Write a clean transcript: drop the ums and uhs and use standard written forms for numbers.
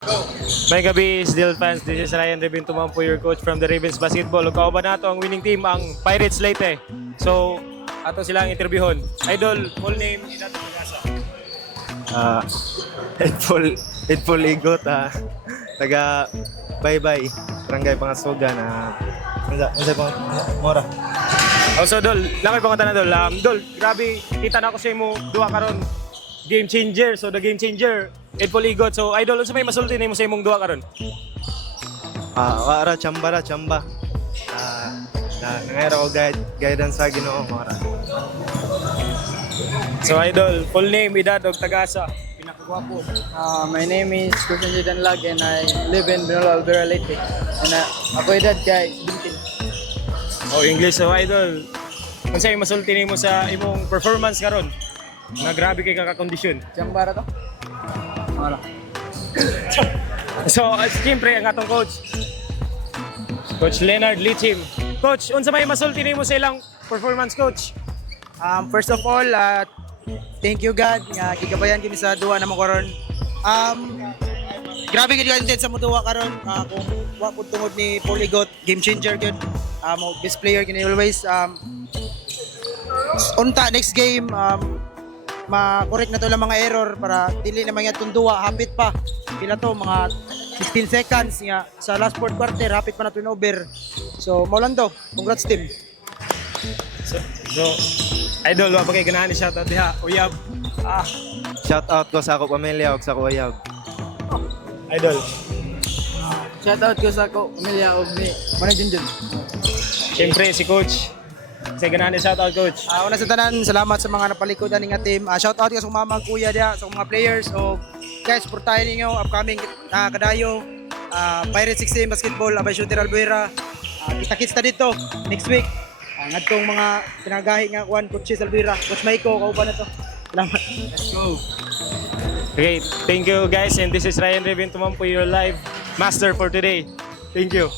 May gabi, Still fans. This is Ryan Revin Tumampo, your coach from the Ravens Basketball. Ug kauban nato ang winning team, ang Pirates Leyte. So, ato silang interviewon. Idol, full name, edad, pag-asa. Ah, headful igot taga bye-bye barangay Pangasugan unsa pang mora. Also, Dol, lang may pangunta na, Dol. Dol, grabe, kita na ako sa imo, duwa karon game changer. So, the game changer, headful igot. So, Idol, unsa may masulti nimo sa imong duwa karon? Wara chamba nangayra ko guidance sa Ginoo mora. So, Idol, full name, edad, og tagasa. Pinakagwapo. My name is Christian Jidan Lag and I live in Binola, Alvera, Leyte. And ako edad kay 20. Oh, English. So, Idol, unsa may masulti nimo sa imong performance karon? Na grabe kay kakakondisyon. Jambara to? Wala. So, siyempre, ang atong coach, Coach Leonard Lichim. Coach, unsa may masulti nimo sa ilang performance, Coach? First of all, thank you God nga gigabayan kini sa duwa na mo karon. Grabe gid ka intense sa mo duwa karon. Kung wa pud tungod ni Poligot, game changer gyud. Mo best player kini always. Unta next game ma-correct na to lang mga error para dili na mga itong duwa hapit pa. Pila to mga 16 seconds nga sa last fourth quarter hapit pa na turnover. So mo lang to. Congrats team. So, Idol, wa pa kay ganahan ni shoutout diha. Uyab. Shout out ko sa ako pamilya ug sa kuyab. Idol. Shout out ko sa ko pamilya og ni Manay Junjun. Siyempre, si Coach. Sa ganahan ni shoutout, Coach. Una sa tanan, salamat sa mga napalikodan nga team. Shout out ka sa mama kuya dia, sa mga players o guys, supportahan ninyo upcoming kadayo. Pirates 16 basketball, Abay Shooter Albuera. Kita-kits ta dito next week. Ngadtong mga pinagahi nga kuan coaches Albuera, Coach Maiko, kauban na to. Salamat. Let's go. Okay, thank you guys, and this is Ryan Revin Tumampo, your live master for today. Thank you.